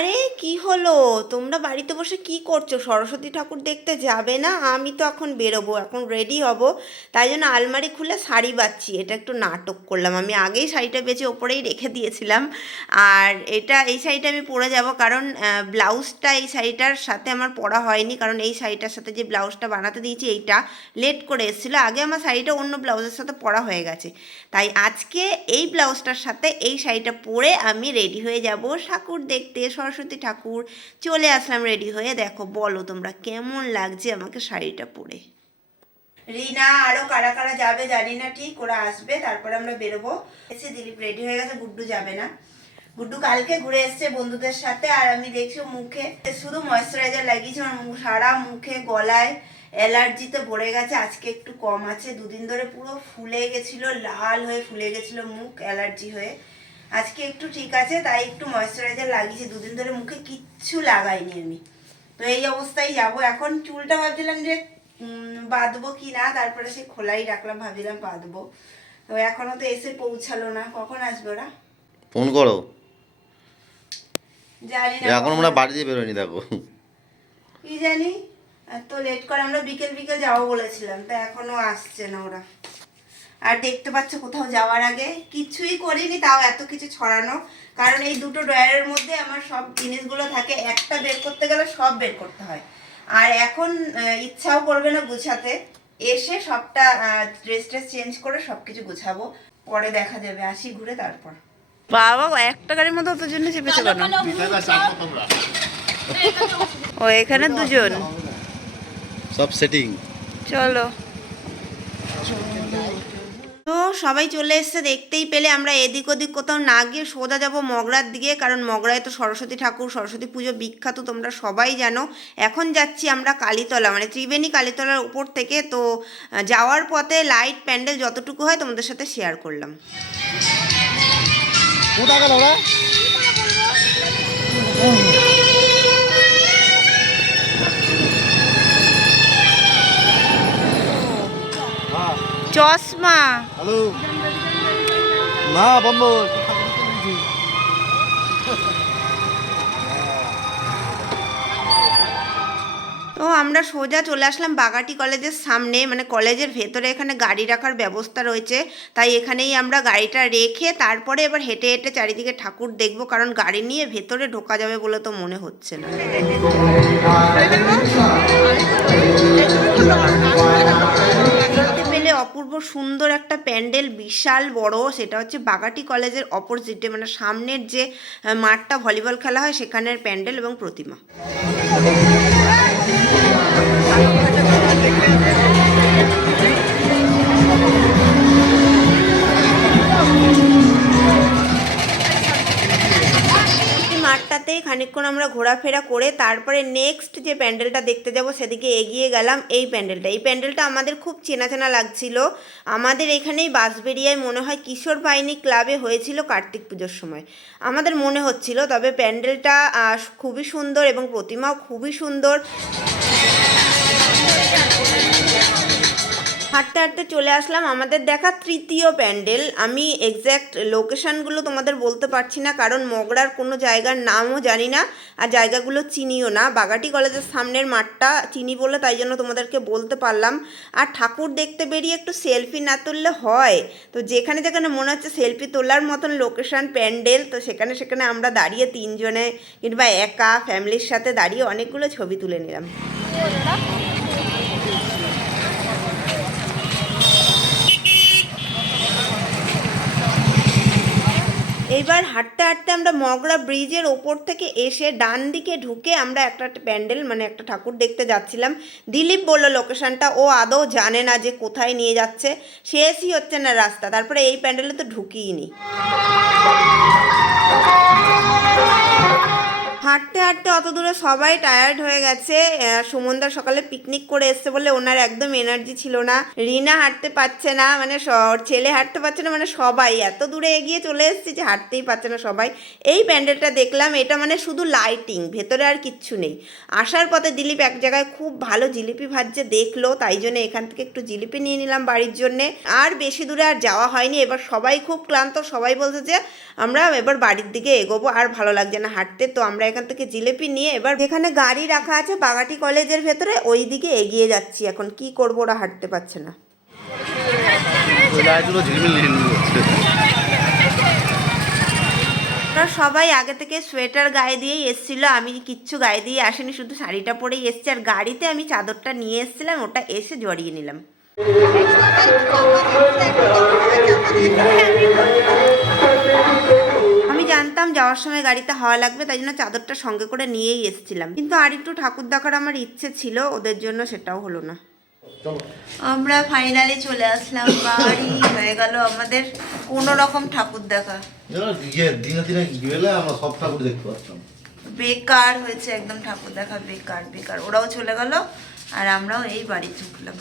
আরে কি হলো? তোমরা বাড়িতে বসে কি করছ? সরস্বতী ঠাকুর দেখতে যাবে না? আমি তো এখন বেরোবো, এখন রেডি হব। তাই জন্য আলমারি খুলে শাড়ি বাচ্ছি এটা একটু নাটক করলাম। আমি আগেই শাড়িটা বেঁচে ওপরেই রেখে দিয়েছিলাম। আর এটা, এই শাড়িটা আমি পরে যাব কারণ ব্লাউজটা এই শাড়িটার সাথে আমার পরা হয়নি। কারণ এই শাড়িটার সাথে যে ব্লাউজটা বানাতে দিয়েছি, এইটা লেট করে এসেছিল। আগে আমার শাড়িটা অন্য ব্লাউজের সাথে পরা হয়ে গেছে। তাই আজকে এই ব্লাউজটার সাথে এই শাড়িটা পরে আমি রেডি হয়ে যাব। ঠাকুর দেখতে, সরস্বতী ঠাকুর, চলে আসলাম রেডি হয়ে। দেখো, বলো তোমরা কেমন লাগছে আমাকে শাড়িটা পরে? রিনা, আরও কারা কারা যাবে জানি না, ঠিক ওরা আসবে, তারপরে আমরা বেরোবো। এসে দিলীপ রেডি হয়ে গেছে, গুড্ডু যাবে না। গুড্ডু কালকে ঘুরে এসছে বন্ধুদের সাথে, আর আমি দেখছি মুখে, শুধু ময়শ্চারাইজার লাগিয়েছে আমার সারা মুখে গলায় অ্যালার্জিতে ভরে গেছে, আজকে একটু কম আছে। দুদিন ধরে পুরো ফুলে গেছিল, লাল হয়ে ফুলে গেছিল মুখ অ্যালার্জি হয়ে। আজকে একটু ঠিক আছে তাই একটু ময়শ্চারাইজার লাগিয়েছি দুদিন ধরে মুখে কিচ্ছু লাগাইনি আমি। তো এই অবস্থায় যাব। এখন চুলটা ভাবছিলাম যে বাঁধবো কি না তারপরে সে খোলাই রাখলাম ভাবছিলাম বাঁধবো। তো এখনও তো এসে পৌঁছালো না। কখন আসবে ওরা? ফোন করো। জানি না এখন আমরা বাড়ি দিয়ে বেরোয়নি দেখো। কি জানি এত লেট করে আমরা বিকেল বিকেল যাব বলেছিলাম তা এখনও আসছে না ওরা। আর দেখতে পাচ্ছ কোথাও যাওয়ার আগে। কিছুই করিনি তাও এত কিছু ছড়ানো। কারণ এই দুটো ড্রয়ারের মধ্যে আমার সব জিনিসগুলো থাকে একটা বের করতে গেলে সব বের করতে হয়। আর এখন ইচ্ছাও করবে না গুছাতে। এসে সবটা ড্রেস ট্রেস চেঞ্জ করে সব কিছু গুছাবো। পরে দেখা যাবে আসি ঘুরে তারপর। বাবা একটা গাড়ির মতো অত জন্য চেপেছে কেন ও এখানে দুজন। সব সেটিং চলো। তো সবাই চলে এসছে, দেখতেই পেলে আমরা এদিক ওদিক কোথাও না গিয়ে সোজা যাব মগরার দিকে, কারণ মগরায় তো সরস্বতী ঠাকুর, সরস্বতী পুজো বিখ্যাত, তোমরা সবাই জানো। এখন যাচ্ছি আমরা কালীতলা মানে ত্রিবেণী কালীতলার উপর থেকে। তো যাওয়ার পথে লাইট প্যান্ডেল যতটুকু হয় তোমাদের সাথে শেয়ার করলাম। কোথায় গেল ওরা? চশমা। হ্যালো। না বন্ধ। তো আমরা সোজা চলে আসলাম বাগাটি কলেজের সামনে। মানে কলেজের ভেতরে এখানে গাড়ি রাখার ব্যবস্থা রয়েছে। তাই এখানেই আমরা গাড়িটা রেখে তারপরে এবার হেঁটে হেঁটে চারিদিকে ঠাকুর দেখব কারণ গাড়ি নিয়ে ভেতরে ঢোকা যাবে বলে তো মনে হচ্ছে না। অপূর্ব সুন্দর একটা প্যান্ডেল, বিশাল বড়, সেটা হচ্ছে বাগাটি কলেজের অপোজিটে মানে সামনের যে মাঠটা ভলিবল খেলা হয়, সেখানের প্যান্ডেল এবং প্রতিমা। খানিকক্ষণ আমরা ঘোরাফেরা করে তারপরে নেক্সট যে প্যান্ডেলটা দেখতে যাব, সেদিকে এগিয়ে গেলাম এই প্যান্ডেলটা। এই প্যান্ডেলটা আমাদের খুব চেনা চেনা লাগছিল। আমাদের এখানেই বাঁশবেরিয়ায় মনে হয় কিশোর বাহিনী ক্লাবে হয়েছিল কার্তিক পুজোর সময়। আমাদের মনে হচ্ছিল, তবে প্যান্ডেলটা খুবই সুন্দর এবং প্রতিমাও খুবই সুন্দর। হাঁটতে হাঁটতে চলে আসলাম। আমাদের দেখা তৃতীয় প্যান্ডেল। আমি এক্স্যাক্ট লোকেশনগুলো তোমাদের বলতে পারছি না, কারণ মগরার কোনো জায়গার নামও জানি না আর জায়গাগুলো চিনিও না। বাগাটি কলেজের সামনের মাঠটা চিনি বলে তাই জন্য তোমাদেরকে বলতে পারলাম। আর ঠাকুর দেখতে বেরিয়ে একটু সেলফি না তুললে হয়। তো যেখানে যেখানে মনে হচ্ছে সেলফি তোলার মতন লোকেশন প্যান্ডেল, তো সেখানে সেখানে আমরা দাঁড়িয়ে তিনজনে কিংবা একা ফ্যামিলির সাথে দাঁড়িয়ে অনেকগুলো ছবি তুলে নিলাম। এইবার হাঁটতে হাঁটতে আমরা মগরা ব্রিজের ওপর থেকে এসে ডান দিকে ঢুকে আমরা একটা প্যান্ডেল মানে একটা ঠাকুর দেখতে যাচ্ছিলাম। দিলীপ বলল, লোকেশনটা ও আদৌ জানে না যে কোথায় নিয়ে যাচ্ছে। শেষই হচ্ছে না রাস্তা। তারপরে এই প্যান্ডেলে তো ঢুকিয়ে হাঁটতে হাঁটতে অত দূরে সবাই টায়ার্ড হয়ে গেছে। আহ, সুমনদা সকালে পিকনিক করে এসছে বলে ওনার একদম এনার্জি ছিল না। রিনা হাঁটতে পারছে না মানে ছেলে হাঁটতে পারছে না মানে সবাই এত দূরে এগিয়ে চলে এসেছে যে হাঁটতেই পারছে না সবাই। এই প্যান্ডেলটা দেখলাম এটা মানে শুধু লাইটিং ভেতরে আর কিচ্ছু নেই। আসার পথে দিলীপ এক জায়গায় খুব ভালো জিলিপি ভাজছে দেখল তাই জন্য এখান থেকে একটু জিলিপি নিয়ে নিলাম বাড়ির জন্যে। আর বেশি দূরে আর যাওয়া হয়নি এবার সবাই খুব ক্লান্ত সবাই বলছে যে আমরা এবার বাড়ির দিকে এগোবো আর ভালো লাগছে না হাঁটতে। তো আমরা এখান সেখান থেকে জিলেপি নিয়ে এবার যেখানে গাড়ি রাখা আছে বাগাটি কলেজের ভেতরে ওই দিকে এগিয়ে যাচ্ছি। এখন কি করব ওরা হাঁটতে পারছে না। ওরা সবাই আগে থেকে সোয়েটার গায়ে দিয়েই এসেছিল। আমি কিচ্ছু গায়ে দিয়ে আসেনি শুধু শাড়িটা পরেই এসছি। আর গাড়িতে আমি চাদরটা নিয়ে এসেছিলাম ওটা এসে জড়িয়ে নিলাম। জানতাম যাওয়ার সময় গাড়িতে হাওয়া লাগবে তাই জন্য চাদরটা সঙ্গে করে নিয়েই এসেছিলাম। কিন্তু আর একটু ঠাকুর দেখার আমার ইচ্ছে ছিল ওদের জন্য সেটাও হলো না। আমরা ফাইনালি চলে আসলাম বাড়ি হয়ে গেল আমাদের কোনো রকম ঠাকুর দেখা। ইয়ে দিনে দিনে গেলে আমরা সব ঠাকুর দেখতে পাচ্তাম বেকার হয়েছে একদম ঠাকুর দেখা বেকার বেকার। ওরাও চলে গেল আর আমরাও এই বাড়ি ঢুকলাম।